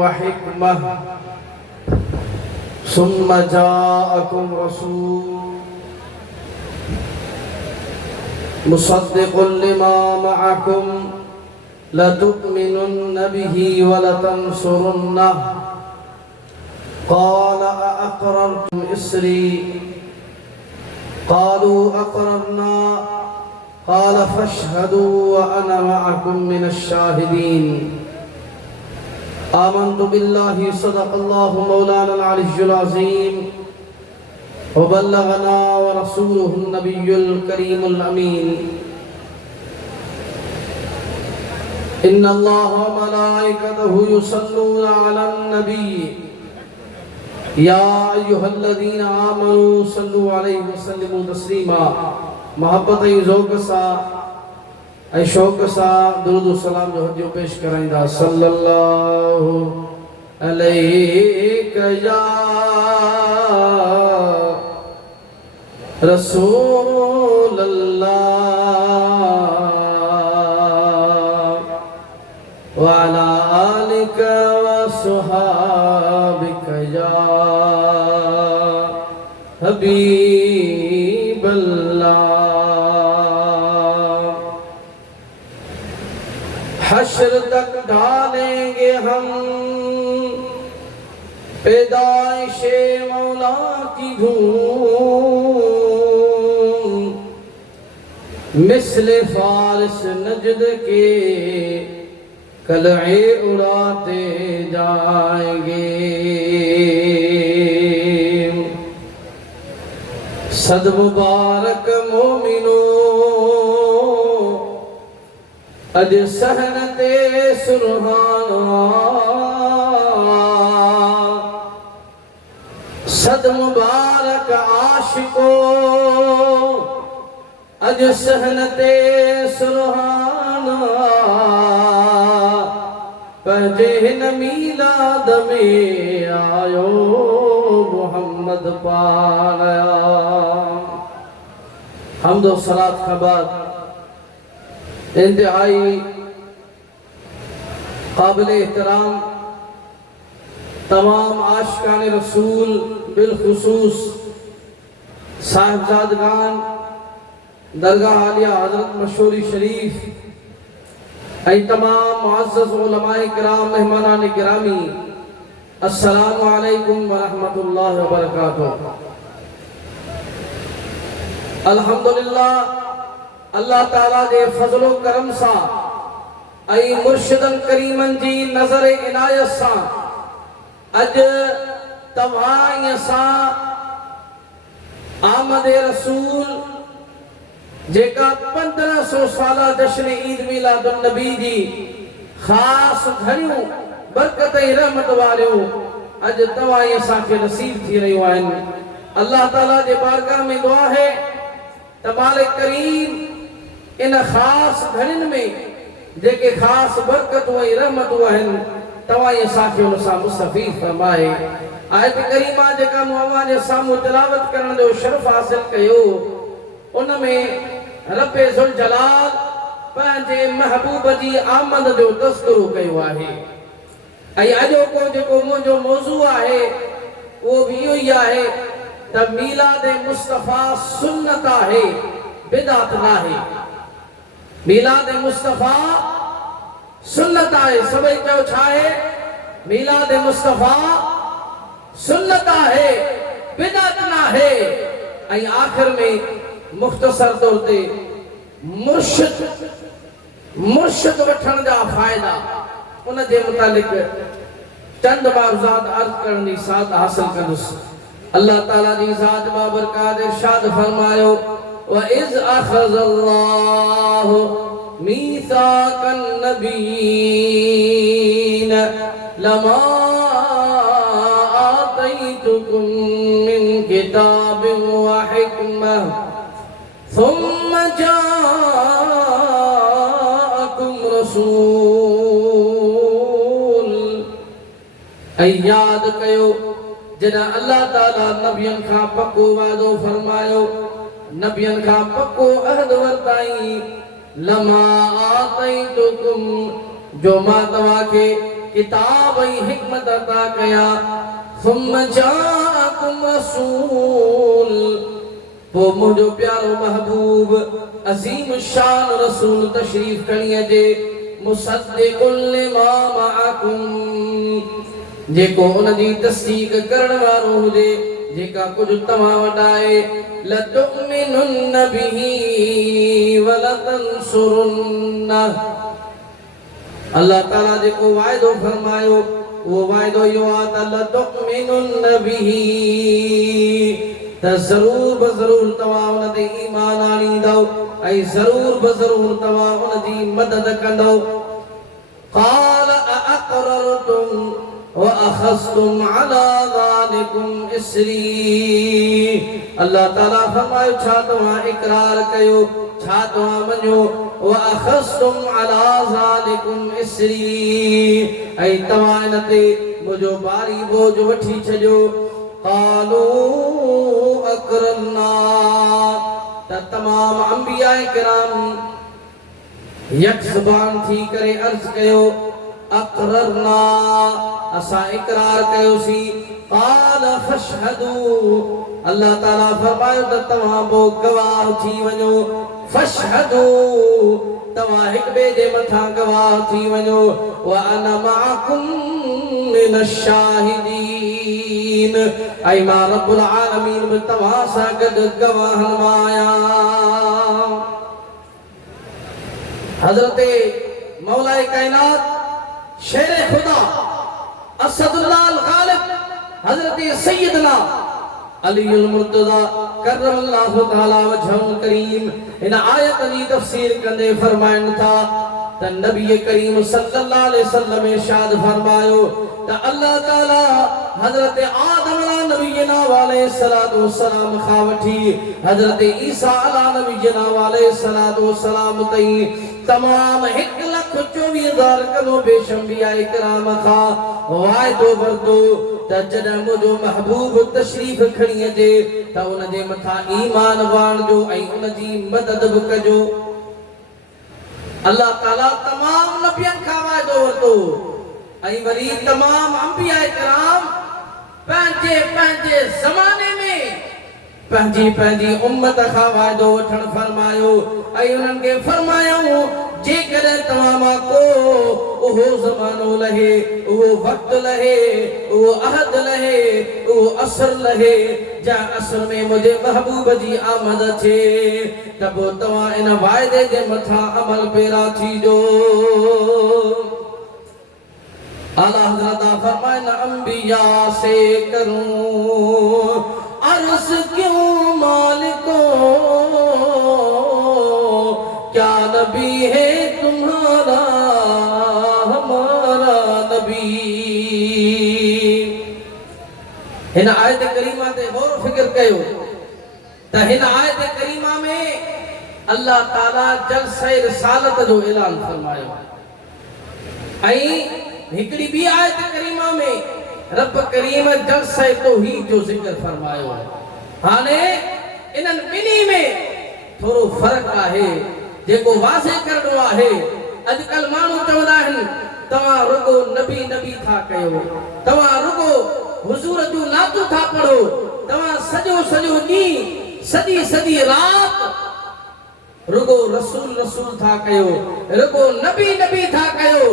वहिकमह सुम्मा जाअकुम रसूल मुसद्दिक़ुन लिमा मअकुम लतु'मिनुन्न बिही व लतंसुरुन्नह क़ाल अअक़ररतुम इसरी क़ालू अक़ररना क़ाल फ़अशहदू व अना मअकुम मिनश्शाहिदीन आमन्तु बिल्लाहि सदक़ल्लाहु मौलाना अल-अलिय्युल अज़ीम व बल्लगना व रसूलुहु नबियुल करीमुल अमीन इन्नल्लाह व मलाइकतहु युसल्लूना अलन नबी या अय्युहल्लज़ीना आमनू सल्लु अलैहि व सल्लिमू तस्लीमा मोहब्बत ऐं ज़ौक़ सां ऐं शौक़ सां दुरूद सलाम जो हदियो पेश कराईंदा सल्लल्लाहु अलैहि या रसूल अल्लाह व अला आलिका व सुहाबिका या हबीब अल्लाह। हश्र तक डालेंगे हम पैदाइशे मौला की धूम मिस्ले फारिस नजद के कलए उड़ाते जाएंगे। सद मुबारक मोमिनो अज सहनते सुरहाना सद मुबारक आशिको अज सहनते सुरहाना पहजे न मीलाद में आयो मोहम्मद पाया। हम्द व सलात के बाद इंतहाई काबिल एहतराम तमाम आशिकान रसूल बिलखुसूस साहिबजादगान दरगाह आलिया हजरत मशहूरी शरीफ ऐं तमाम मुअज़्ज़ज़ उलमाए किराम मेहमानान गिरामी अस्सलामु अलैकुम व रहमतुल्लाहि व बरकातुहू। अल्हम्दुलिल्लाह अल्लाह ताला जे फज़ल व करम सां ऐं मुर्शिदन करीमन जी नज़र इनायत सां अज तव्हां सां आमद रसूल जेका 1500 साला जश्न ईद मिलादुन नबी जी खास घणियूं बरकत ऐं रहमत वारियूं अज तव्हां सां खे नसीब थी रहियूं आहिनि। अल्लाह ताला जे बारगाह में दुआ है त मालिक करीम इन खास घणिन में जेके खास बरकतूं ऐं रहमतूं आहिनि तव्हां सां खे उन सां मुस्तफ़ीज़ फरमाए। आयत करीमा जेका मूं अव्हां जे साम्हूं तिलावत करण जो शरफ़ हासिल कयो उन में रब्बे ज़ुल जलाल पंहिंजे महबूब जी आमद जो तज़किरो कयो आहे ऐं अॼोको जेको मुंहिंजो मौज़ू आहे उहो बि इहो ई आहे त मीलाद मुस्तफ़ा सुन्नत आहे बिदअत नाहे। मीलाद मुस्तफ़ा सुन्नत आहे। सभई चयो छा आहे? मीलाद मुस्तफ़ा सुन्नत आहे बिदअत नाहे। ऐं आख़िर में मुख़्तसर तौर ते मुर्शिद वठण जा फ़ाइदा उन जे मुतालिक़ चंद मारुज़ात अर्ज़ करण जी साथ हासिल कंदुसि। अल्लाह ताला जी ज़ात बाबरकात इरशाद फरमायो व इज़ अख़ज़ल्लाहु मीसाक़न नबीन लमा आतैतुकुम मिन किताबिन व हिकमह सुम्म जाअकुम रसूल। ऐं याद कयो जॾहिं अल्लाह ताला नबियन खां पको वादो फरमायो नबियन खां पको अहद वरताई लमा आतैतुकुम जो मां तव्हांखे किताब ऐं हिकमत अता कया सुम्म जाअकुम रसूल पो मुझो प्यारो महबूब अजीम शान रसूल तशरीफ खणी अचे मुसद्दिकुल लिमा मअकुम जेको उन जी तस्दीक करण वारो हुजे जेका कुछ तव्हां वटि आहे लतुमिनुन बिही वलतंसुरुन्ना अल्लाह ताला जेको वाइदो फरमायो वो वाइदो यो आ त लतुमिनुन बिही त जरूर बजरूर तव्हां उन ते ईमान आणींदो ऐं जरूर बजरूर तव्हां उन जी मदद कंदो क़ाल अअक़ररतुम वअख़ज़्तुम अला ज़ालिकुम इस्री अल्लाह ताला फरमायो छा तव्हां इकरार कयो छा तव्हां मञो वअख़ज़्तुम अला ज़ालिकुम इस्री ऐं तव्हां इन ते मुंहिंजो भारी बोझ वठी छॾियो क़ालू अक़ररना त तमाम अंबिया किराम यकज़बान थी करे अर्ज़ कयो अक़ररना असां इकरार कयोसीं क़ाल फशहदू अल्लाह ताला फरमायो त तव्हां पोइ गवाह थी वञो फशहदू तव्हां हिक ॿिए जे मथां गवाह थी वञो व अना मअकुम मिनश शाहिदीन ऐं मां रब्बुल आलमीन बि तव्हां सां गॾु गवाहनि मां आहियां हज़रत मौलाए कायनात शेर खुदा असदुल्लाह अल गालिब हजरत सैयदना अली अल मुर्तज़ा करमल्लाहु तआला वजहुल करीम इन आयत जी तफसीर कंदे फरमाइन था त नबी करीम सल्लल्लाहु अलैहि वसल्लम इरशाद फरमायो त अल्लाह ताला हजरत आदम अला नबीना अलैहिस्सलातु वस्सलाम खां वठी हजरत ईसा अला नबीना अलैहिस्सलातु वस्सलाम ताईं तमाम 1,24,000 करो बेशंबिया इकराम खां वाइदो वरतो त जॾहिं मुंहिंजो महबूब तशरीफ़ खणी अचे त उन जे मथां ईमान वाणिजो ऐं उन जी मदद बि कजो अल्लाह ताला तमाम नबियनि खां वाइदो वरतो ऐं वरी तमाम अंबिया इकराम पंहिंजे पंहिंजे ज़माने में पंहिंजी पंहिंजी उम्मत खां वाइदो वठण फरमायो ऐं उन्हनि खे फरमायो जेकॾहिं तव्हां मां को उहो ज़मानो लहे उहो वक़्तु लहे उहो अहद लहे उहो असर लहे जंहिं असर में मुंहिंजे महबूब जी आमद थिए त पोइ तव्हां इन वाइदे जे मथां अमल पेरा थीजो आला हज़रत फरमाइन अंबिया से करूं अर्ज़ क्यों मालिको क्या नबी है तुम्हारा हमारा नबी हिन आयत करीमा ते गौर फिक्र कयो त हिन आयत करीमा में अल्लाह ताला जलसे रिसालत जो ऐलान फरमायो ऐं हिकड़ी बी आयत करीमा में रब करीम जलसे तौहीद जो जिक्र फरमायो हाने इनन बिनी में थोरो फर्क आहे जेको वाज़े करणो आहे अजकल मानू चवंदा आहिनि तव्हां रुगो नबी नबी था कयो तव्हां रुगो हुजूर जो नातो था पढ़ो तव्हां सजो सजो ॾींहुं सॼी सॼी रात रुगो रसूल रसूल था कयो रुगो नबी नबी था कयो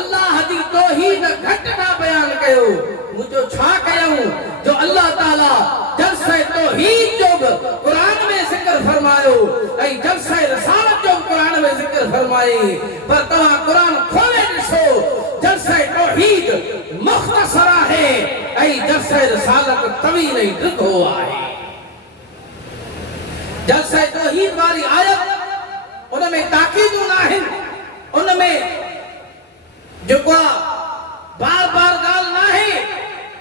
अल्लाह जी तौहीद घट ना बयान कयो मुझो छा कयूं जो अल्लाह ताला जलसे तौहीद जो कुरान में जिक्र फरमायो ऐं जलसे रिसालत जो कुरान में जिक्र फरमाई पर तव्हां कुरान खोले ॾिसो जलसे तौहीद मुख्तसर आहे ऐं जलसे रिसालत तवील ऐं ॾिघो आहे जलसे तौहीद वारी आयत उन में ताकीदूं आहिनि उन में जेको बार बार ॻाल्हि न आहे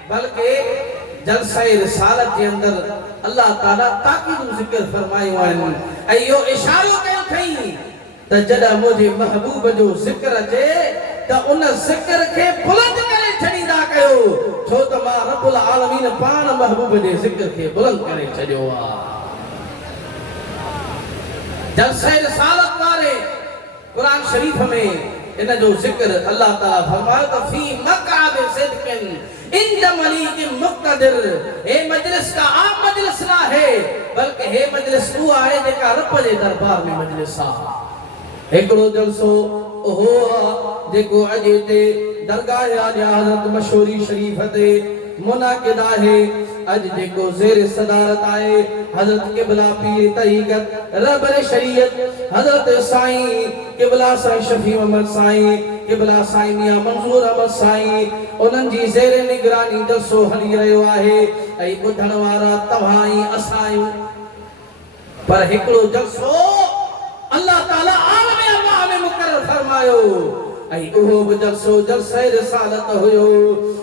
बल्कि जलसे रिसालत के अंदर अल्लाह ताला ताकीदूं जिक्र फरमायो आहिनि ऐं इहो इशारो कयो अथई त जॾहिं मुंहिंजे महबूब जो जिक्र अचे त उन जिक्र खे बुलंद करे छॾींदा कयो छो त मां रब्बुल आलमीन पाण महबूब जे जिक्र खे बुलंद करे छॾियो आहे जलसे रिसालत वारे कुरान शरीफ में इन जो जिक्र अल्लाह ताला फरमायो त फी मक़आद सिद्क़िन इंद मलीक मुक़तदिर। हे मजलिस का आम मजलिस ना है बल्कि हे मजलिस वो आहे जेका रब जे दरबार में मजलिस आहे। एकड़ो जलसो ओहो जेको अजे ते दरगाह आला हज़रत मशहूरी शरीफ ते मुनाकिद आहे। अज जेको ज़ेर सदारत आए हजरत किबला पीर तरीक़त रहबर शरीयत हजरत साईं किबला साईं शफी मोहम्मद साईं किबला साईं मियां मंजूर अहमद साईं उन्हनि जी ज़ेर निगरानी जलसो हली रहियो आहे ऐं ॿुधण वारा तव्हां ई असां आहियूं। पर हिकिड़ो जलसो अल्लाह ताला आलम अल्लाह में मुक़रर फरमायो ऐं उहो बि जलसो जलसे रिसालत हुयो।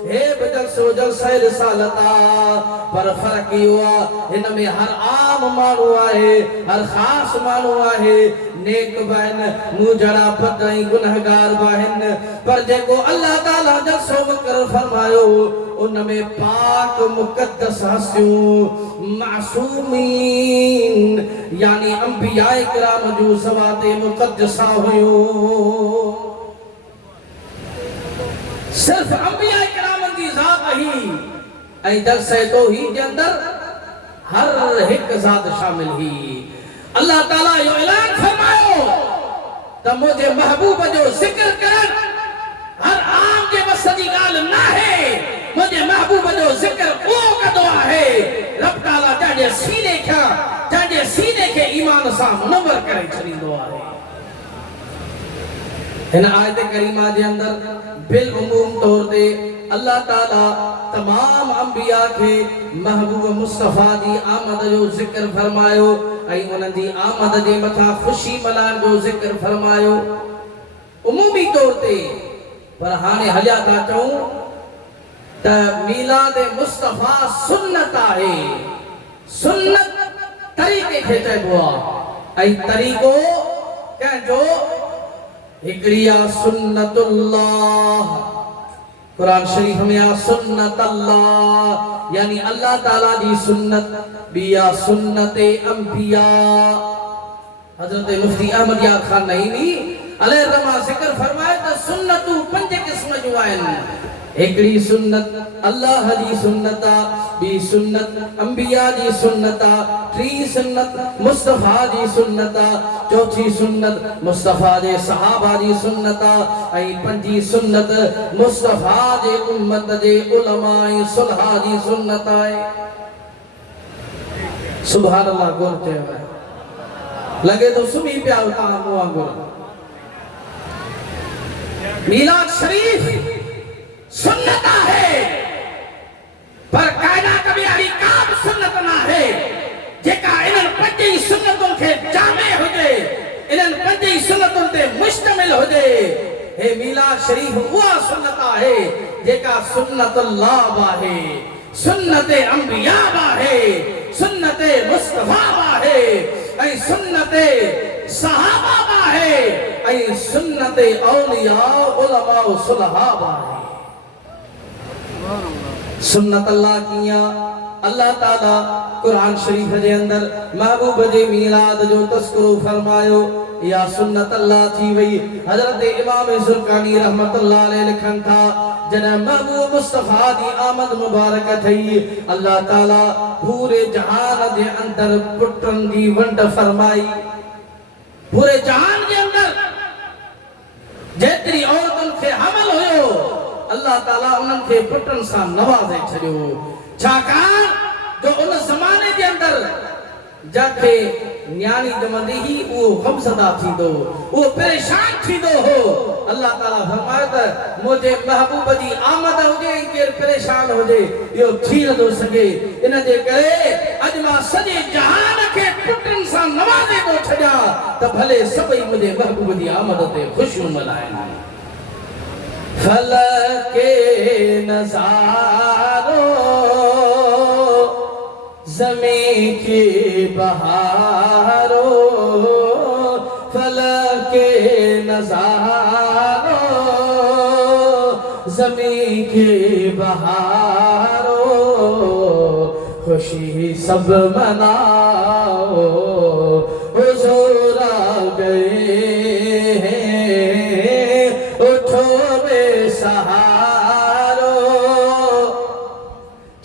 हे बि जलसो जलसे रिसालत आहे पर फ़र्क़ इहो आहे हिन में हर आम माण्हू आहे हर ख़ासि माण्हू आहे नेक बि आहिनि मूं जहिड़ा पद ऐं गुनहगार बि आहिनि। पर जेको अल्लाह ताला जलसो मुक़रर फरमायो उन में पाक मुक़द्दस हस्तियूं मासूमीन यानी अंबिया किराम जूं ज़वात मुक़द्दसा हुयूं। सिर्फ अंबिया किराम जी ज़ात ही ऐं जलसे तौहीद जे अंदर हर हिक ज़ात शामिल ही। अल्लाह ताला यो ऐलान फरमायो त मुझे महबूब जो जिक्र कर हर आम जे बस जी ॻाल्हि न आहे। मुझे महबूब जो जिक्र ओ कदो आहे रब ताला जंहिंजे सीने खे ईमान सां मुनव्वर करे छॾींदो आहे। हिन आयत करीमा जे अंदर बिल उमूम तौर ते अल्लाह ताला तमाम अंबिया के महबूब मुस्तफा जी आमद जो जिक्र फरमायो ऐं उन्हनि जी आमद जे मथां खुशी मनाइण जो जिक्र फरमायो उमूमी तौर ते। पर हाणे हलिया था चऊं त मीलाद मुस्तफा सुन्नत आहे। सुन्नत तरीक़े खे चइबो आहे ऐं तरीक़ो कंहिंजो हिकड़ी आ सुन्नतुल्लाह। कुरान शरीफ में आ सुन्नत अल्लाह यानी अल्लाह ताला जी सुन्नत बिया सुन्नते अंबिया। हजरत मुफ्ती अहमद यार खान नईमी अलैहिर्रमा जिक्र फरमाए त सुन्नतू 5 क़िस्म जूं आहिनि। हिकड़ी सुन्नत अल्लाह जी सुन्नत बी सुन्नत अंबिया जी सुन्नत टी सुन्नत मुस्तफा जी सुन्नत चौथी सुन्नत मुस्तफा जे सहाबा जी सुन्नत ऐं पंजी सुन्नत मुस्तफा जे उम्मत जे उलमा ऐं सुलहा जी सुन्नत आहे। सुभान अल्लाह गुर चयो लगे तो सुम्ही पिया तव्हां मूं वांगुरु। मीलाद शरीफ सुन्नत है पर कायनात में अड़ी का सुन्नत ना है जेका इन्हनि 5 सुन्नतुनि खे जामे हुजे इन्हनि 5 सुन्नतुनि ते मुश्तमिल हुजे। हे मीलाद शरीफ उहा सुन्नत आहे जेका सुन्नतुल्लाह आहे सुन्नते अंबिया आहे सुन्नते मुस्तफा आहे ऐं सुन्नते सहाबा आहे ऐं सुन्नते औलिया उलमा सुलहा आहे। सुन्नत अल्लाह किया अल्लाह ताला कुरान शरीफ जे अंदर महबूब जे मीलाद जो तस्करो फरमायो या सुन्नत अल्लाह थी वई। हजरत इमाम ज़ुरकानी रहमतुल्लाह अलैहि लिखन था जॾहिं महबूब मुस्तफा जी आमद मुबारक थई अल्लाह ताला पूरे जहान जे अंदर पुटनि जी वंड फरमाई। पूरे जहान जे अंदर जेतिरी औरतुनि खे हमल हुयो अल्लाह ताला उन्हनि खे पुटनि सां नवाज़े छॾियो। छाकाणि जो उन ज़माने जे अंदर जंहिंखे न्याणी ॼमंदी ही उहो ग़मज़दा थींदो उहो परेशान थींदो हो। अल्लाह ताला फरमायो त मुंहिंजे महबूब जी आमद हुजे ऐं केरु परेशान हुजे इहो थी नथो सघे। इन जे करे अॼु मां सॼे जहान खे पुटनि सां नवाज़े थो छॾियां त भले सभई मुंहिंजे महबूब जी आमद ते ख़ुशियूं मल्हाइनि। फलके नज़ारो ज़मीं की बहारो फलके नज़ारो ज़मीं की बहारो खुशी सब मनाओ हुज़ूर आ गए हैं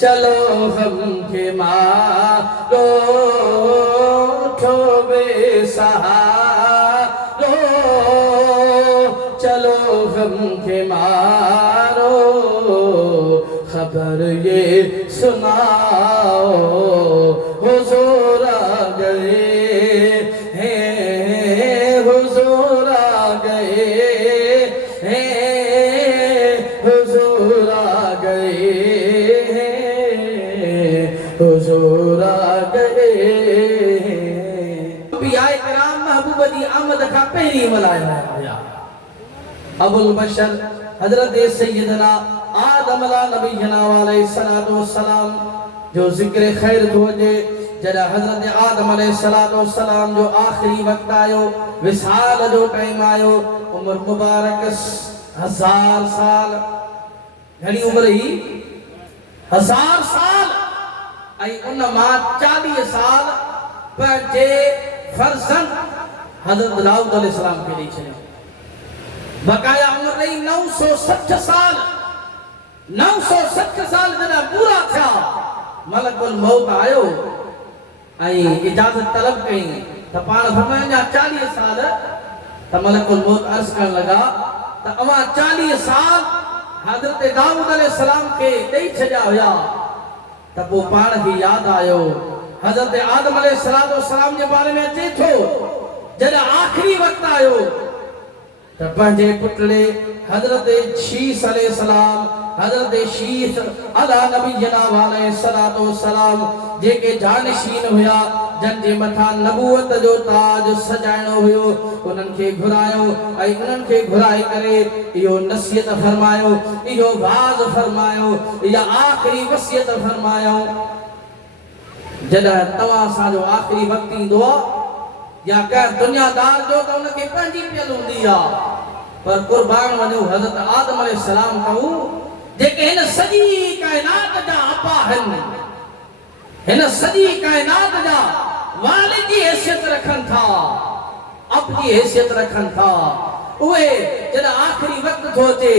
चलो हम के मारो ठोबे सहारो चलो हम के मारो खबर ये सुनाओ हुजूर आ गए हैं हुजूर आ गए हैं हुजूर आ गए हुजूर आ गए अंबियाए किराम महबूब जी आमद का पहली मलाया आया अबुल बशर हजरत सैयदना आदम नबीना अलैहिस्सलातु वस्सलाम जो जिक्र खैर थो जे जरा हजरत आदम अलैहिस्सलातु वस्सलाम जो आखिरी वक्त आयो विसाल जो टाइम आयो उम्र मुबारक 1000 साल घणी उम्र ही 1000 साल आई उन मां 40 साल पंहिंजे फर्जंद हजरत दाऊद अलैहिस्सलाम के ॾेई छॾियो बकाया उम्र रही 960 साल 960 साल जॾहिं पूरा थिया मलकुल मौत आयो ऐं इजाज़त तलब कई त पाण फरमाया 40 साल त मलकुल मौत अर्ज़ करण लगा त अवां 40 साल हज़रत दाऊद अलैहिस्सलाम खे ॾेई छॾिया हुया त पोइ पाण खे यादि आयो हज़रत आदम अलैहिस्सलाम जे बारे में अचे थो जॾहिं आख़िरी वक़्तु आयो त पंहिंजे पुटड़े हज़रत शीस अलैहिस्सलाम हज़रत शीस अला नबीना अलैहिस्सलातु वस्सलाम जेके जानशीन हुया जन जे मथा नबूवत जो ताज सजाइणो हुयो उन्हनि खे घुरायो ऐं उन्हनि खे घुराए करे इहो नसीहत फरमायो इहो वाज़ फरमायो इहा आख़िरी वसियत फरमायो जॾहिं तव्हां असांजो आख़िरी वक़्तु ईंदो आहे या कंहिं दुनियादार जो त उनखे पंहिंजी पियल हूंदी आहे पर कुर्बान वञो हज़रत आदम अलैहिस्सलाम खां जेके हिन सॼी काइनात जा आपा आहिनि हिन सॼी काइनात जा वालिद जी हैसियत रखनि था अब जी हैसियत रखनि था उहे जॾहिं आख़िरी वक़्तु थो अचे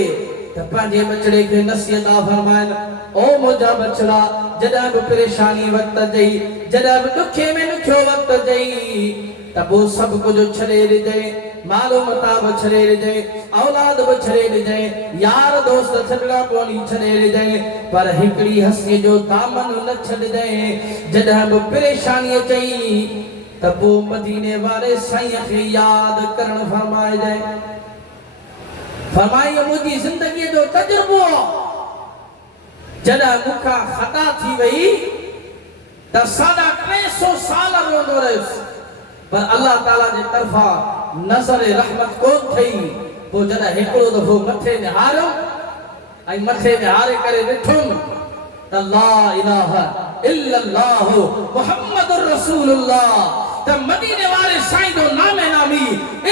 त पंहिंजे बचड़े खे नसीहत फरमाइनि ओ मुंहिंजा बचड़ा जॾहिं बि परेशानी वक़्तु अचई जॾहिं बि ॾुखे में ॾुखियो वक़्तु अचई त पोइ सभु कुझु छॾे ॾिजांइ मालो मताब छॾे ॾिजांइ औलाद बि छॾे ॾिजांइ यार दोस्त छॾणा पवनी छॾे ॾिजांइ पर हिकिड़ी हस्तीअ जो दामन न छॾिजांइ जॾहिं बि परेशानी अचई त पोइ मदीने वारे साईं खे यादि करणु फरमाइजांइ फरमाई मुंहिंजी ज़िंदगीअ जो तजुर्बो जॾहिं मूंखां ख़ता थी वई त 350 साल रोंदो रहियुसि पर अल्लाह ताला जे तरफा नज़र रहमत कोन थई पोइ जॾहिं हिकिड़ो दफ़ो मथे में हारियो ऐं मथे में हारे करे ॾिठुमि त ला इलाहा इल्लल्लाह मुहम्मदुर रसूलुल्लाह त मदीने वारे साईं जो नामे नामी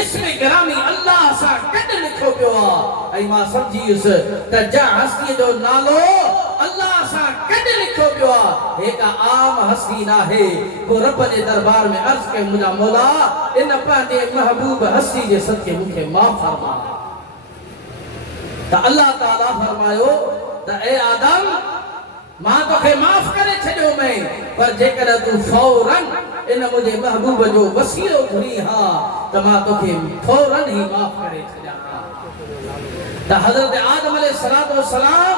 इसमें गिरामी अल्लाह सां गॾु लिखो पियो आहे ऐं मां सम्झी वियुसि त जा हस्तीअ जो नालो अल्लाह सां गॾु लिखो पियो आहे हिकु आम हस्ती नाहे को रब जे दरबार में अर्ज़ कयो मुंहिंजा मौला इन पंहिंजे महबूब हस्ती जे सदके मूंखे माफ़ फरमा त अल्लाह ताला फरमायो त ए आदम मां तोखे माफ़ करे छॾियो मैं पर जेकॾहिं तूं फौरन इन मुंहिंजे महबूब जो वसीलो घुरी हा त मां तोखे फौरन ई माफ़ करे छॾियां त हज़रत आदम अलैहिस्सलातु वस्सलाम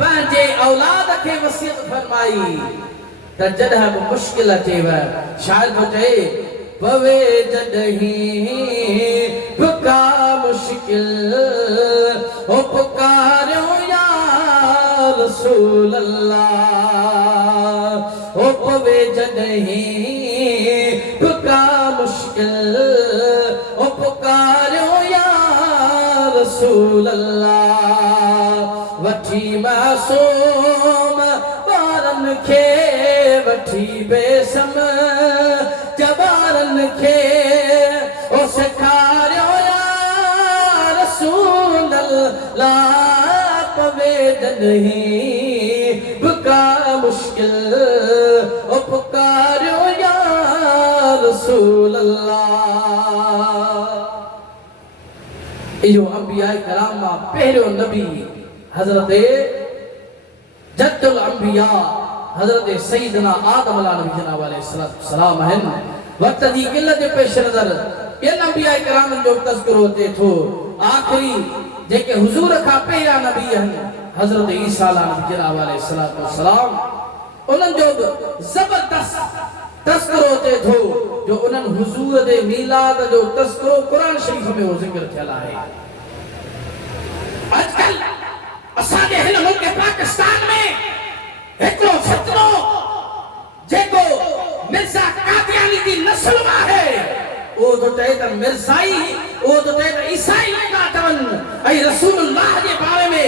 पंहिंजे औलाद खे वसियत फरमाई त जॾहिं बि मुश्किल अचेव शायद थो चए पवे जॾहिं पुका मुश्किल ओ पुकारियो या रसूल अल्लाह ओ पवे जॾहिं पुका मुश्किल ओ पुकारियो या रसूल अल्लाह वठी मासूम ॿारन खे वठी बेसम जबारन खे ओ सेखारियो या रसूल अल्लाह पवे जॾहिं पुका मुश्किल ओ पुकारियो या रसूल अल्लाह इहो अंबिया किराम मां पहिरियों नबी हज़रत जद जद्दुल अंबिया हजरत सैयदना आदम अलैहिस्सलाम हैं। वक्त जी किल्लत जे पेश नज़र ॿियनि अंबिया किराम जो तज़किरो अचे थो। आख़िरी जेके हुजूर खां पहिरियां नबी आहिनि हजरत ईसा अलैहिस्सलाम उन्हनि जो ज़बरदस्त तज़किरो अचे थो जो उन्हनि हुजूर जे मीलाद जो तज़किरो क़ुरान शरीफ में वो ज़िक्र थियल आहे। आजकल असांजे हिन मुल्क पाकिस्तान में हिकिड़ो फितनो जेको मिर्ज़ा कादियानी जी नस्ल मां है वो तो चए त मिर्ज़ाई वो तो चए त ईसाई लॻा अथनि ऐं रसूलुल्लाह जे बारे में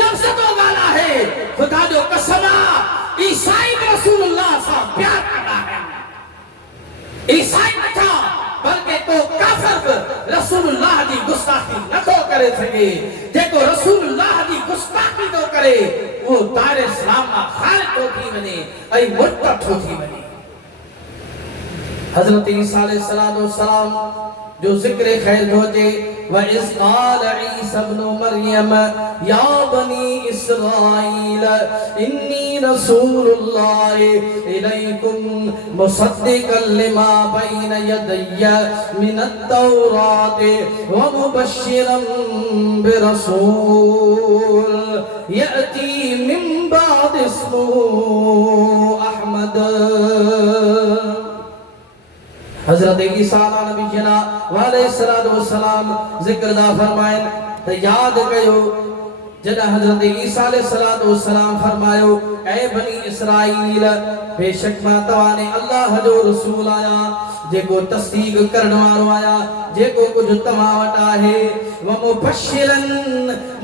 लफ़्ज़ तो ॻाल्हा है। ख़ुदा जो कसम आहे ईसाई रसूलुल्लाह सां प्यार कंदा आहिनि। ईसाई नथा बल्कि को काफ़िर रसूलुल्लाह जी गुस्ताखी नथो करे सघे। जेको रसूलुल्लाह जी गुस्ताखी थो करे वो दायरे इस्लाम मां ख़ारिज थो थी वञे ऐं मुर्तद थो थी वञे। हजरत ईसा अलैहिस्सलाम जो जिक्र खैर हो जे व इस क़ाल ईसा इब्न मरियम या बनी इस्राईल इन्नी रसूलुल्लाह इलैकुम मुसद्दिक़न लिमा बैन यदैय मिनत तौरात व मुबश्शिरन बिरसूल यअती मिन बाद इस्मुहु अहमद। हजरत ईसा नबीना अलैहिस्सलाम जिक्र दा फरमाइन त याद कयो जॾहिं हजरत ईसा अलैहिस्सलाम फरमायो ऐ बनी इस्राईल बेशक मां तव्हां अल्लाह जो रसूल आया जेको तस्दीक करण वारो आया जेको कुछ तव्हां वटि आहे व मुबश्शिरन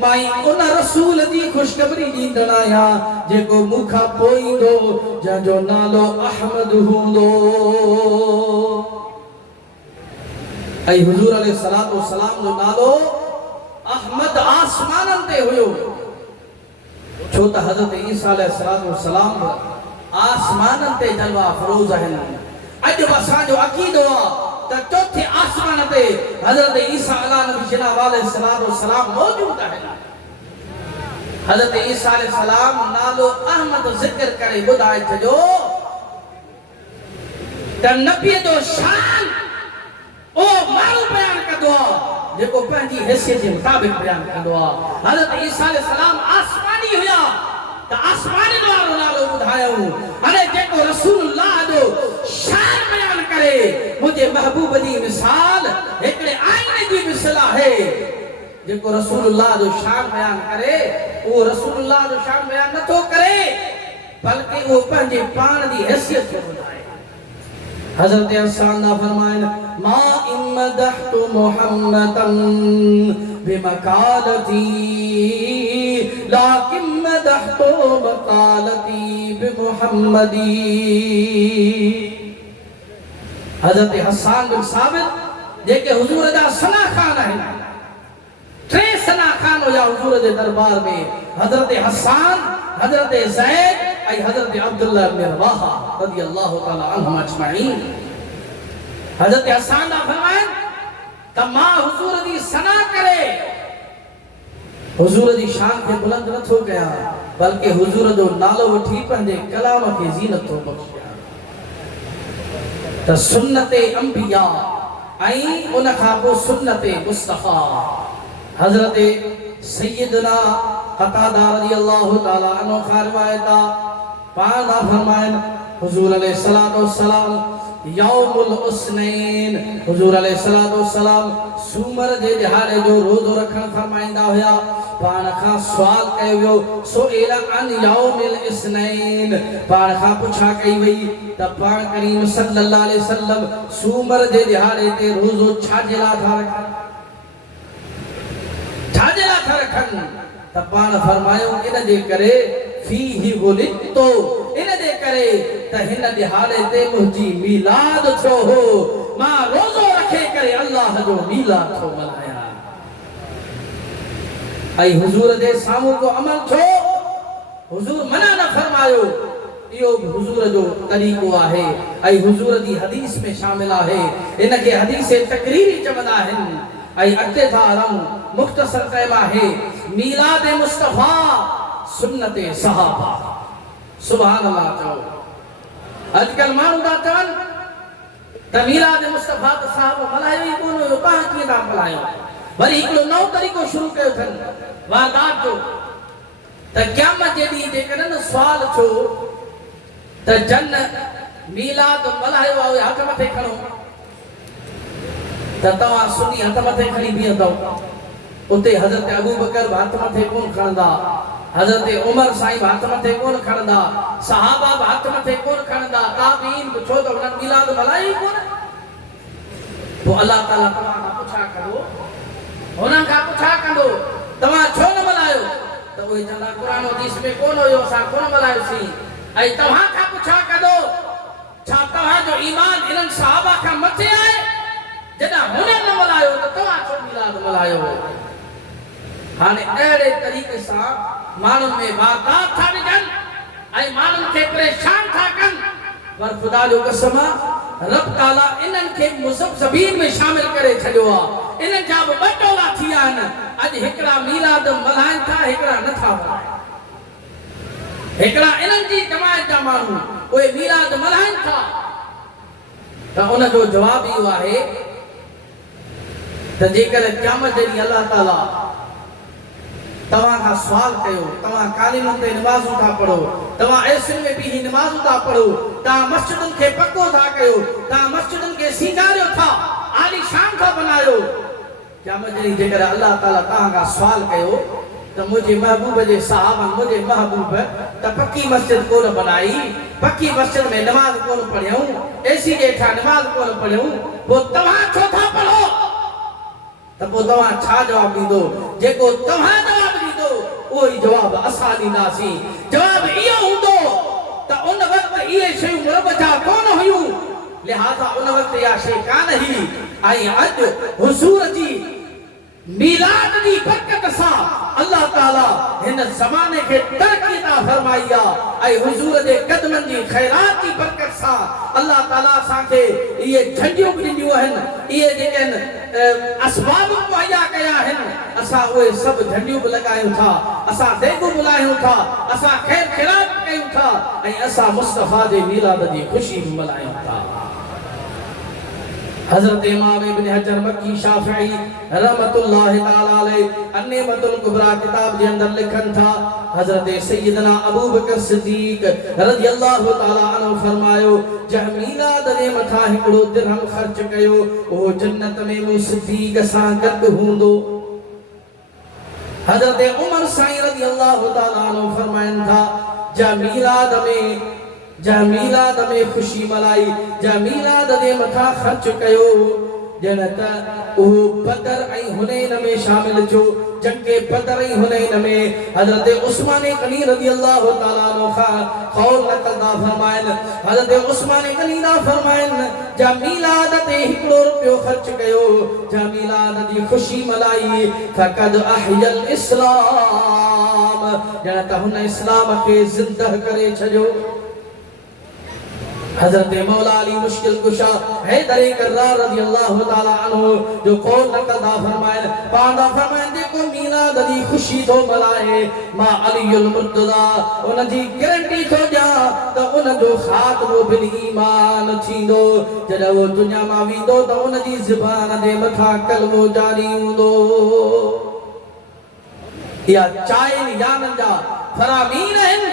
मां उन रसूल जी खुशखबरी ॾींदड़ आया जेको मूंखां पोइ ईंदो जंहिंजो नालो अहमद हूंदो। ऐं हुजूर अलैहिस्सलाम जो नालो अहमद आसमानन ते हुयो छो त हजरत ईसा अलैहिस्सलाम आसमानन ते जलवा फरोज आहिनि। अॼु असांजो अक़ीदो आहे त चौथे आसमान ते हजरत ईसा अलैहिस्सलाम मौजूद आहिनि। हजरत ईसा अलैहिस्सलाम नालो अहमद ज़िक्र करे ॿुधाए छॾियो त नबीअ जो शान ओ माण्हू बयान कंदो आहे जेको पंहिंजी हैसियत जे मुताबिक़ बयान कंदो आहे। हज़रत ईसा अलैहिस्सलाम आसमानी हुया त आसमानी वारो नालो ॿुधायूं। हाणे जेको रसूलुल्लाह जो शान बयान करे मुंहिंजे महबूब जी मिसाल हिकिड़े आईने जी मिसाल आहे। जेको रसूलुल्लाह जो शान बयान करे उहो रसूलुल्लाह जो शान बयान नथो करे बल्कि उहो पंहिंजे पाण जी हैसियत खे ॿुधाए। हजरत हसन फरमाइन मा इमदहतु मुहम्मदन बिमकालती लाकिन मदहतु मकालती बिमुहम्मदी। हजरत हसन बिन साबित जेके हुजूर जा सना खान आहिनि टे सना खान हुया हुजूर जे दरबार में हजरत हसन हजरत ज़ैद ऐं हजरत अब्दुल्लाह इब्न रवाहा रज़ियल्लाहु ताला अन्हुम अजमईन। हजरत हसन फरमाइन त मां हुजूर जी सना करे हुजूर जी शान खे बुलंद नथो कयां बल्कि हुजूर जो नालो वठी पंहिंजे कलाम खे ज़ीनत थो बख़्शियां। त सुन्नते अंबिया ऐं उन खां पोइ सुन्नते मुस्तफा हजरत सैयदना क़तादा रज़ियल्लाहु ताला अन्हु खां रिवायत पाण फरमाइन हुजूर अलैहिस्सलाम यौमुल उसनैन हुजूर अलैहिस्सलाम सूमर जे दिहाड़े जो रोज़ो रखण फरमाईंदा हुया। पाण खां सवाल कयो वियो सुइल अन यौमिल इसनैन पाण खां पुछा कई वई त पाण करीम सल्लल्लाहु अलैहि वसल्लम सूमर जे दिहाड़े ते रोज़ो छाजे लाइ था रखनि छाजे लाइ था रखनि त पाण फरमायो इन जे करे फीहि वुलिदतो इन जे करे त हिन दिहाड़े ते मुंहिंजी मीलाद थियो हो मां रोज़ो रखे करे अल्लाह जो मीलाद थो मल्हायां। ऐं हुजूर जे साम्हूं को अमल छो हुजूर मना न फरमायो इहो हुजूर जो तरीक़ो आहे ऐं हुजूर जी हदीस में शामिल आहे। इन खे हदीस तकरीरी चवंदा आहिनि। ऐं अॻिते था हलूं मुख़्तसर टाइम आहे मीलाद मुस्तफा सुन्नत सहाबा सुभान अल्लाह चओ। अॼुकल्ह माण्हू था चवनि त मीलाद मुस्तफ़ा त साहब मल्हायो ई कोन हुयो, पाण कीअं था मल्हायो। वरी हिकिड़ो नओं तरीक़ो शुरू कयो अथनि वारदात जो त क़यामत जे ॾींहुं जेकॾहिं न सुवाल थियो त जन मीलाद मल्हायो आहे हथ मथे खणो त तव्हां सुनी हथ मथे खणी बीहंदव। उते हज़रत अबू बकर हथ मथे कोन खणंदा, हज़रत उमर साईं हथ मथे कोन खणंदा, सहाबा हथ मथे कोन खणंदा, ताबीन छो त उन्हनि मीलाद मल्हायो ई कोन। पोइ अल्लाह ताला तव्हां खां पुछा कंदो, हुननि खां पुछा कंदो तव्हां छो न मल्हायो त उहे चवंदा क़ुरान हदीस में कोन हुयो, असां कोन मल्हायोसीं। ऐं तव्हां खां पुछा कंदो छा तव्हांजो ईमान इन्हनि सहाबा खां मथे आहे जॾहिं हुननि न मल्हायो त तव्हां छो मीलाद मल्हायो। हाणे अहिड़े तरीक़े सां माण्हुनि में वारदात था विझनि ऐं माण्हुनि खे परेशान था कनि। पर ख़ुदा जो कसम आहे रब ताला इन्हनि खे मुज़ब्ज़बीन में शामिल करे छॾियो आहे। इन्हनि जा बि ॿ टोला थी विया आहिनि। अॼु हिकिड़ा मीलाद मल्हाइनि था, हिकिड़ा नथा मल्हाइनि। हिकिड़ा इन्हनि जी जमायत जा माण्हू उहे मीलाद मल्हाइनि था त उनजो जवाबु इहो आहे त जेकर क़यामत जे ॾींहुं अल्लाह ताला तव्हां खां सुवाल कयो, तव्हां कालीमुनि ते नमाज़ूं था पढ़ो, तव्हां ऐसियुनि में बि नमाज़ूं था पढ़ो, तव्हां मस्जिदुनि खे पको था कयो, तव्हां मस्जिदुनि खे सींगारियो था, आलीशान था बनायो। क़यामत जे ॾींहुं जेकर अल्लाह ताला तव्हां खां सुवाल कयो त मुंहिंजे महबूब जे साहब मुंहिंजे महबूब त पकी मस्जिद कोन बनाई, पकी मस्जिद में नमाज कोन पढ़ियूं, एसी हेठां नमाज कोन पढ़ियूं, पोइ तव्हां छो था पढ़ो त पोइ तव्हां छा जवाबु ॾींदो? जेको तव्हां जवाबु ॾींदो उहो ई जवाबु असां ॾींदासीं। जवाबु इहो हूंदो त उन वक़्तु इहे शयूं रब जा कोन हुयूं, लिहाज़ा उन वक़्तु इहा शइ कान हुई। ऐं अॼु हुज़ूर जी मीलाद जी बरकत सां अल्लाह ताला हिन ज़माने खे तरक़ी अता फरमाई आहे। ऐं हुज़ूर जे क़दमनि जी ख़ैरात जी बरकत सां अल्लाह ताला असांखे इहे झंडियूं बि ॾिनियूं आहिनि, इहे जेके आहिनि असबाब मुहैया कया आहिनि, असां उहे सभु झंडियूं बि लॻायूं था, असां देगूं बुलायूं था, असां ख़ैर ख़िरात कयूं था ऐं असां मुस्तफ़ा जे मीलाद जी ख़ुशी बि मल्हायूं था। हज़रत इमाम इब्न हजर मक्की शाफ़िई रहमतुल्लाहि तआला अलैह अन्नेमतुल कुबरा किताब जे अंदर लिखन था, हज़रत सैयदना अबू बकर सिद्दीक रज़ियल्लाहु तआला अन्हु फरमायो जंहिं मीलाद जे मथां हिकिड़ो दिरहम ख़र्च कयो उहो जन्नत में मूं सिद्दीक सां गॾु हूंदो। हज़रत उमर साईं रज़ियल्लाहु तआला अन्हु फरमाइनि था जंहिं मीलाद में ख़ुशी मल्हाई, जंहिं मीलाद जे मथां ख़र्च कयो ॼण त उहो बदर ऐं हुनैन में शामिल थियो। जंगे बदर ऐं हुनैन में हज़रत उस्मान गनी रज़ियल्लाहु तआला अन्हु खां क़ौल नक़ल फरमाइनि, हज़रत उस्मान गनी फरमाइनि जंहिं मीलाद ते हिकिड़ो रुपयो ख़र्च कयो, जंहिं मीलाद जी ख़ुशी मल्हाई फ़क़द अहयल इस्लाम ॼण त हुन इस्लाम खे ज़िंदह करे छॾियो। हज़रत मौला अली मुश्किल कुशा हैदर कर्रार रज़ियल्लाहु तआला अन्हु जो कौल नक़ल फरमाइनि पांदा फरमाइनि जेको मीलाद जी ख़ुशी थो मल्हाए मां अलीउल मुर्तज़ा उन जी गारंटी थो ॾियां त उन जो ख़ात्मो बिल ईमान थींदो। जॾहिं उहो दुनिया मां वेंदो त उन जी ज़ुबान जे मथां कलमो जारी हूंदो। इहा चाइनि याननि जा फरामीन आहिनि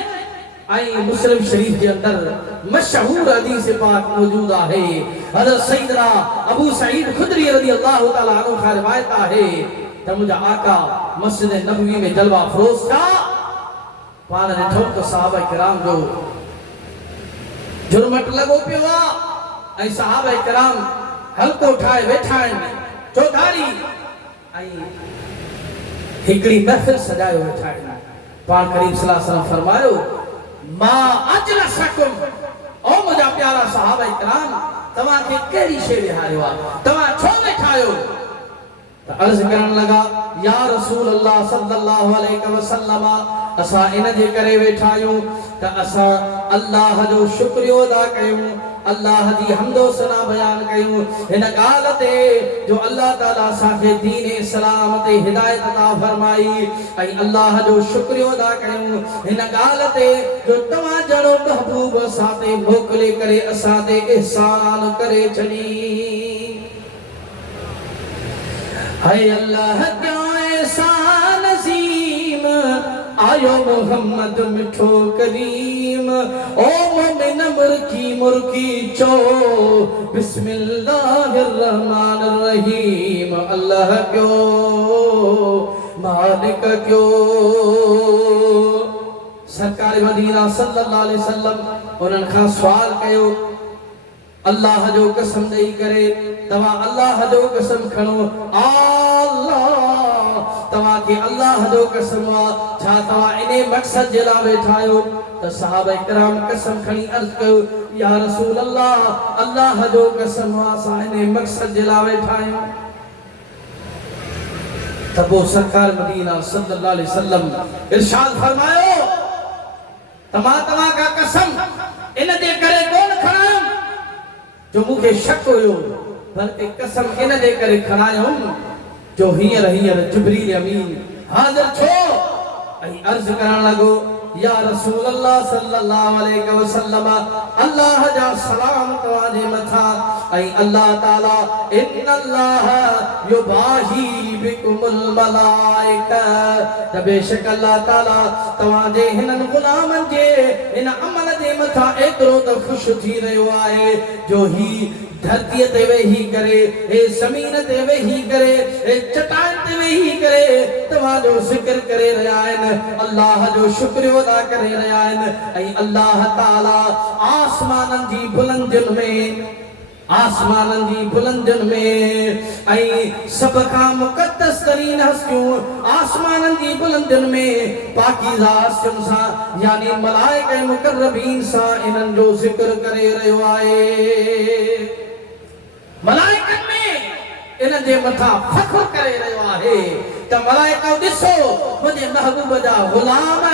ऐं मुस्लिम शरीफ के अंदर मशहूर हदीस पाक मौजूद है। हज़रत सैयदना अबू सईद खुदरी रज़ियल्लाहु तआला अन्हु का रिवायत है त मुंहिंजा आका मस्जिद नबवी में जलवा फरोज़ था। पाण ॾिठो त सहाबा किराम जो जुर्मट लॻो पियो आहे ऐं सहाबा किराम हल्को ठाहे वेठा आहिनि चौधारी ऐं हिकिड़ी महफ़िल सजाए वेठा आहिनि। पाण करीम सल्लल्लाहु अलैहि वसल्लम फरमायो मां अजलसकुम ओ मुंहिंजा प्यारा सहाबा किराम तव्हां खे कहिड़ी शइ विहारियो आहे, तव्हां छो वेठा आहियो? त अर्ज़ करण लॻा या रसूल अल्लाह सल्लल्लाहु अलैहि वसल्लम असां इन जे करे वेठा आहियूं त असां अल्लाह जो शुक्रियो अदा कयूं अल्लाह जी हमदो सना बयान कयूं हिन ॻाल्हि ते जो अल्लाह ताला असांखे दीन इस्लाम ते हिदायत अता फरमाई ऐं अल्लाह जो शुक्रियो अदा कयूं हिन ॻाल्हि ते जो तव्हां जहिड़ो महबूब असां ते मोकिले करे असां ते इहसान करे छॾी हाय अल्लाह क्या एहसान अज़ीम आयो मोहम्मद मिठो करीम ओ मोमिन मुर्की चो बिस्मिल्लाहिर रहमानिर रहीम अल्लाह क्यों मालिक क्यों सरकार मदीना सल्लल्लाहु अलैहि वसल्लम उन्हनि खां सवाल कयो अल्लाह जो कसम दई करे तव्हां अल्लाह जो कसम खणो अल्लाह तव्हां के अल्लाह जो कसम छा तव्हां इने मक़सद जे लाइ वेठा आहियो त सहाबा इकराम कसम खणी अर्ज़ कयो या रसूल अल्लाह अल्लाह जो कसम असां इने मक़सद जे लाइ वेठा आहियूं त पोइ सरकार मदीना सल्लल्लाहु अलैहि वसल्लम इरशाद फरमायो तव्हां का कसम इन जे करे कोन खणायो जो मुखे शक हुयो बल्कि कसम इन दे करे खणायम जो हींअर जिब्रील अमीन हाज़िर छो ऐं अर्ज़ करण लगो या रसूल अल्लाह सल्लल्लाहु अलैहि वसल्लम अल्लाह जा सलाम तव्हां जे मथा ऐं अल्लाह ताला इन्नल्लाह युबाही बिकुमुल मलाइका त बेशक अल्लाह ताला तव्हां जे हिननि गुलामनि जे इन अमल जे मथा एतिरो त ख़ुश थी रहियो आहे जो ही धरती ते वेही करे ए ज़मीन ते वेही करे ए चट्टान ते वेही करे तव्हां जो ज़िक्र करे रहिया आहिनि अल्लाह जो शुक्रियो अदा करे रहिया आहिनि ऐं अल्लाह ताला आसमाननि जी बुलंदियुनि में ऐं सभ खां मुक़द्दस तरीन हस्तियूं आसमाननि जी बुलंदियुनि में पाकीज़ा हस्तियुनि सां यानी मलाइका मुक़र्रबीन सां इन्हनि जो ज़िक्र करे रहियो आहे मलाइकनि में इन जे मथा फख्र करे रहियो आहे त मलाइका ॾिसो मुंहिंजे महबूब जा ग़ुलाम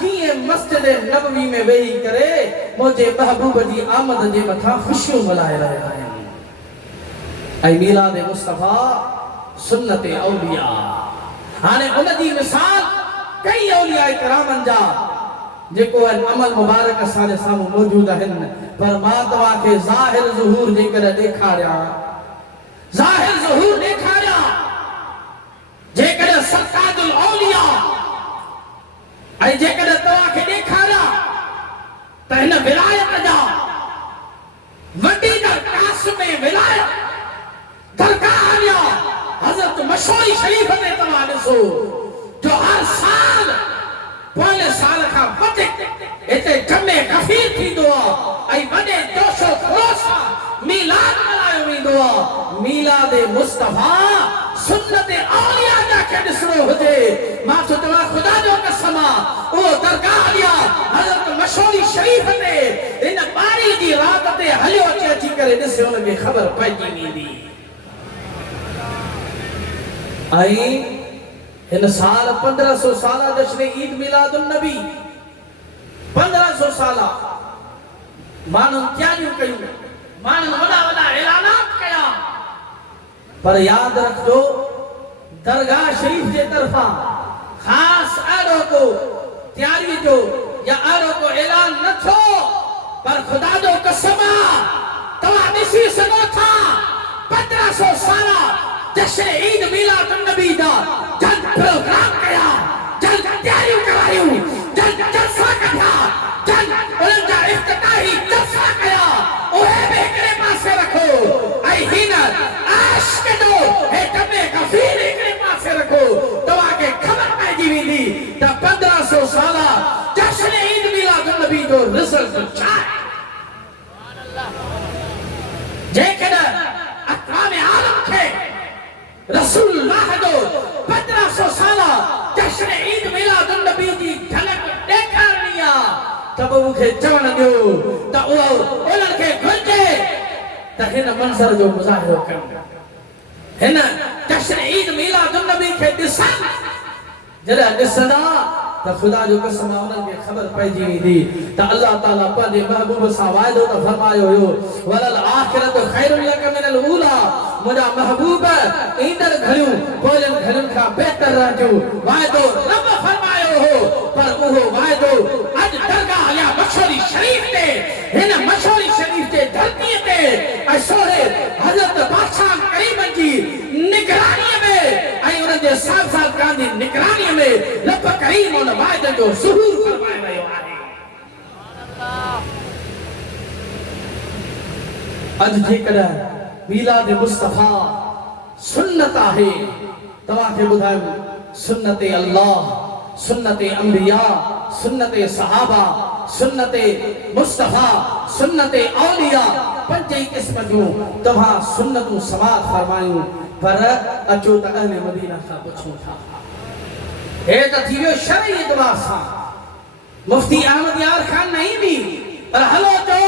कीअं मस्जिद नबवी में वेही करे मुंहिंजे महबूब जी आमद जे मथा ख़ुशियूं मल्हाए रहिया आहिनि ऐं मीलाद मुस्तफ़ा सुन्नत औलिया हाणे उन जी मिसाल कई औलिया किरामनि जा जेको अमल मुबारक असांजे साम्हूं मौजूद आहिनि पर मां तव्हांखे ज़ाहिर ज़ुहूर जेकॾहिं ॾेखारिया जेकॾहिं सरताजुल औलिया ऐं जेकॾहिं तव्हांखे ॾेखारिया त हिन विलायत जा वॾी दरख़्वास्त में विलायत दरगाह आलिया हज़रत मशहूरी शरीफ ते तव्हां ॾिसो जो हर साल पोइ साल खां वधीक हिते जमे गफ़ीर थींदो आहे ऐं वॾे जोशो ख़रोश सां मीलाद मल्हायो वेंदो आहे मीलाद मुस्तफ़ा सुन्नत औलिया जा के ॾिसणो हुजे मां चयो तव्हां ख़ुदा जो कसम आहे उहो दरगाह आलिया हज़रत मशहूरी शरीफ ते इन ॿारी जी राति ते हलियो अची करे ॾिसे हुनखे ख़बर पइजी वेंदी ऐं इन साल 1500 साला जश्न ईद मिलादुन नबी 1500 साला माण्हुनि तयारियूं कयूं माण्हुनि वॾा ऐलानात कया पर यादि रखो दरगाह शरीफ जे तरफ़ां ख़ासि अहिड़ो को तयारी जो या अहिड़ो को ऐलान न थियो पर ख़ुदा जो कसम तव्हां ॾिसी सघो था 1500 साला जश्न ईद मिलादुन नबी जा जल प्रोग्राम कया जल तयारियूं करायूं जल जलसा कया जल उन्हनि जा इफ्तिताही जलसा कया उहे बि हिकिड़े पासे रखो ऐं हिन आशिक़ जो हे जमे गफ़ीर हिकिड़े पासे रखो तव्हांखे ख़बर पइजी वेंदी त 1500 साला जश्न ईद मिलादुन नबी जो रिज़ल्ट छा आहे जेकॾहिं अक़वाम आलम खे रसूलुल्लाह जो 1500 साला जश्न ईद मिलादुन नबी जी झलक ॾेखारणी आहे त मूंखे चवण ॾियो त उहो उन्हनि खे घुरिजे त हिन मंज़र जो मुज़ाहिरो कनि हिन जश्न ईद मिलादुन नबी खे ॾिसनि जॾहिं ॾिसंदा त खुदा जो कसम उन्हनि खे ख़बर पइजी वेंदी त अल्लाह ताला पंहिंजे महबूब सां वाइदो त फरमायो हुयो वलल आखिरत खैरुल लक मिनल ऊला मुंहिंजा महबूब ईंदड़ घड़ियूं पोयनि घड़ियुनि खां बहितर रहजो वाइदो रब फरमायो हो पर उहो वाइदो अॼु दरगाह या मशहूरी शरीफ ते हिन मशहूरी शरीफ ते धरतीअ ते ऐं सोहे हज़रत बादशाह करीम जी निगरानीअ में ऐं उन्हनि जे साहबज़ादगान जी निगरानीअ में रब करीम उन वाइदे जो ज़ुहूर फरमाए रहियो आहे। अॼु जेकॾहिं मीलाद मुस्तफ़ा सुन्नत आहे तव्हांखे ॿुधायो सुन्नत अल्लाह सुन्नत अंबिया सुन्नत सहाबा सुन्नत मुस्तफ़ा सुन्नत औलिया पंज ई क़िस्म जूं तव्हां सुन्नतूं समाअत फरमायूं पर अचो त अहले मदीना खां पुछूं था हे त थी वियो शरई इतबार सां मुफ्ती अहमद यार खान नहीं भी पर हलो चो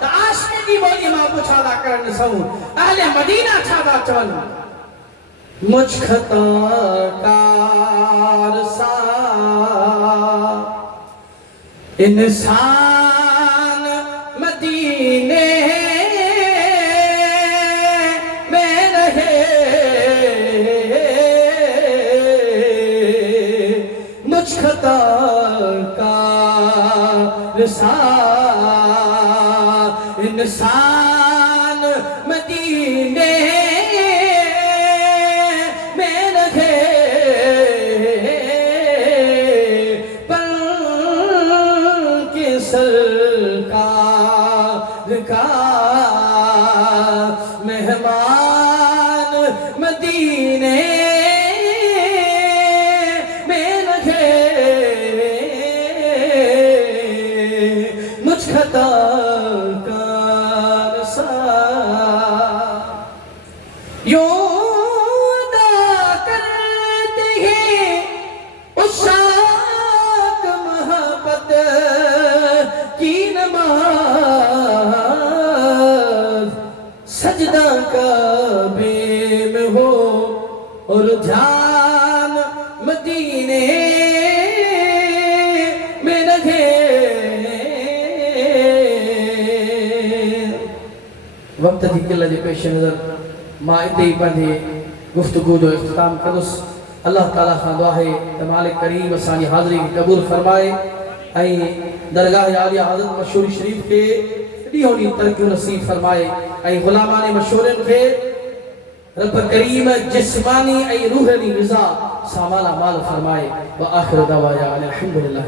त आशिक़ जी ॿोली मां पुछा था करण ॾिसूं अहले मदीना छा था चवनि मुझ खताकार सा इंसान मदीने में रहे मुझ खताकार सा इंसान मदीने सरकार का मेहमान मदीने में लगे मुझ खताकार सा यूं अदा करते हैं उस मोहब्बत की नमाज सजदा काबे में हो और ध्यान मदीने में लगे वक्त जी किल्लत जे पेश नज़र मां इते ई पंहिंजे गुफ्तगू जो इख्तिताम कंदुसि अल्लाह ताला खां दुआ है त मालिक करीम असांजी हाज़िरी खे क़बूल फरमाए ऐं दरगाह आलिया हज़रत मशहूरी शरीफ के ॾींहों ॾींहुं तरक़ियूं नसीब फरमाए ऐं ग़ुलामाने मशहूरनि खे रब करीम जिस्मानी ऐं रूहानी ग़िज़ा सां माला माल फरमाए व आख़िर दवाया अल्हम्दुलिल्लाह।